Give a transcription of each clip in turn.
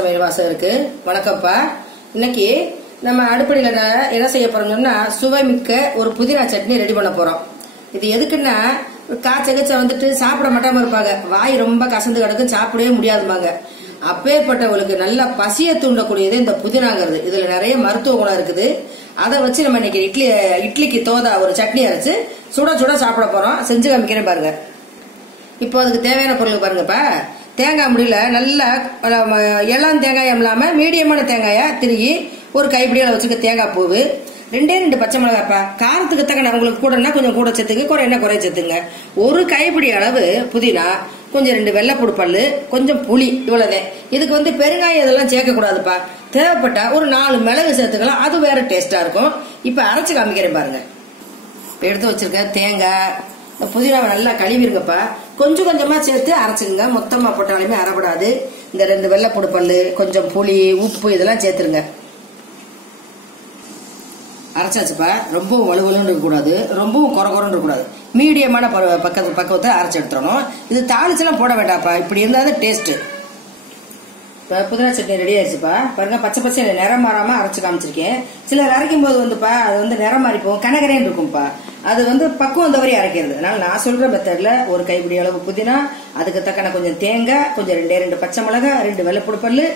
சமையல் வாசகருக்கு வணக்கம்ப்பா. இன்னைக்கு நம்ம அடுப்படியில என்ன செய்ய போறோம்னா சுவைமிக்க ஒரு புதினா சட்னி ரெடி பண்ண போறோம். இது எதுக்குன்னா காய்ச்ச வந்துட்டு சாப்பிட மாட்டாம இருப்பாங்க, வாய் ரொம்ப கசந்து கிடக்கும், சாப்பிடவே முடியாதுமாங்க. அப்பேற்பட்டவங்களுக்கு நல்ல பசியை தூண்டக்கூடியது இந்த புதினாங்கிறது. இதுல நிறைய மருத்துவ குணம் இருக்குது. அதை வச்சு நம்ம இன்னைக்கு இட்லிக்கு தோதா ஒரு சட்னி அரைச்சு சுட சுட சாப்பிட போறோம். செஞ்சு காமிக்கிறேன் பாருங்க. இப்போ அதுக்கு தேவையான பொருள் பாருங்கப்பா. தேங்காய் முடியல நல்லா எல்லாம் தேங்காயம் இல்லாம மீடியமான தேங்காயா திருகி ஒரு கைப்பிடியில வச்சுக்க தேங்காய் பூவு, 2 பச்சை மிளகாப்பா. காரத்துக்கு தக்க உங்களுக்கு கூடனா கொஞ்சம் கூட சேர்த்துங்க, குறைனா குறைய சேர்த்துங்க. ஒரு கைப்பிடி அளவு புதினா, கொஞ்சம் 2 வெள்ளைப்பூடு பல்லு, கொஞ்சம் புளி, இவ்வளவுதான். இதுக்கு பெருங்காயம் இதெல்லாம் சேர்க்க கூடாதுப்பா. தேவைப்பட்டா ஒரு 4 மிளகு சேர்த்துக்கலாம், அது வேற டேஸ்டா இருக்கும். இப்ப அரைச்சு காமிக்கிறேன் பாருங்க. எடுத்து வச்சிருக்க தேங்காய் புதினாவை நல்லா கழுவிருங்கப்பா. கொஞ்சம் கொஞ்சமா சேர்த்து அரைச்சுங்க, மொத்தமா போட்டாலுமே அரைப்படாது. இந்த 2 வெள்ளைப்பூடு பல்லு, கொஞ்சம் புளி, உப்பு இதெல்லாம் சேர்த்துருங்க. அரைச்சாச்சுப்பா. ரொம்பவும் வலுவலுன்னு இருக்கக்கூடாது, ரொம்பவும் குறகுறன்னு இருக்கக்கூடாது. மீடியமான பக்குவத்தை அரைச்சு எடுத்துடணும். இது தாளிச்செல்லாம் போட வேண்டாப்பா, இப்படி இருந்தாலும் டேஸ்ட். புதினா சட்னி ரெடி ஆயிடுச்சுப்பா. பாருங்க, பச்சை பச்சை நிறம் மாறாம அரைச்சு காமிச்சிருக்கேன். சிலர் அரைக்கும் போது அது நிறம் மாறி போகும், கனகரேன்னு இருக்கும்பா. அது பக்குவம் தவறி அரைக்கிறது. அதனால நான் சொல்ற மெத்தட்ல ஒரு கைப்பிடி அளவு புதினா, அதுக்கு தக்கன கொஞ்சம் தேங்காய், கொஞ்சம் 2 பச்சை மிளகாய், 2 வெள்ளைப்பூடு பல்லு,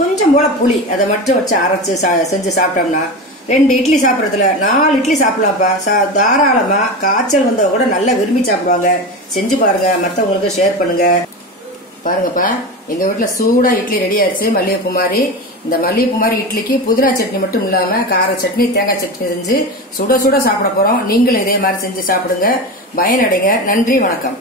கொஞ்சம் போல புளி, அதை மட்டும் வச்சு அரைச்சு செஞ்சு சாப்பிட்டோம்னா 2 இட்லி சாப்பிடறதுல 4 இட்லி சாப்பிடலாம்ப்பா. தாராளமா காய்ச்சல் வந்தவங்க கூட நல்லா விரும்பி சாப்பிடுவாங்க. செஞ்சு பாருங்க, மத்தவங்களுக்கு ஷேர் பண்ணுங்க. பாருங்கப்பா, எங்க வீட்டுல சூடா இட்லி ரெடி ஆயிடுச்சு. மல்லிகைப்பூ மாதிரி. இந்த மல்லிகைப்பூ மாதிரி இட்லிக்கு புதினா சட்னி மட்டும் இல்லாம கார சட்னி, தேங்காய் சட்னி செஞ்சு சுட சுட சாப்பிட போறோம். நீங்களும் இதே மாதிரி செஞ்சு சாப்பிடுங்க, பயனடைங்க. நன்றி, வணக்கம்.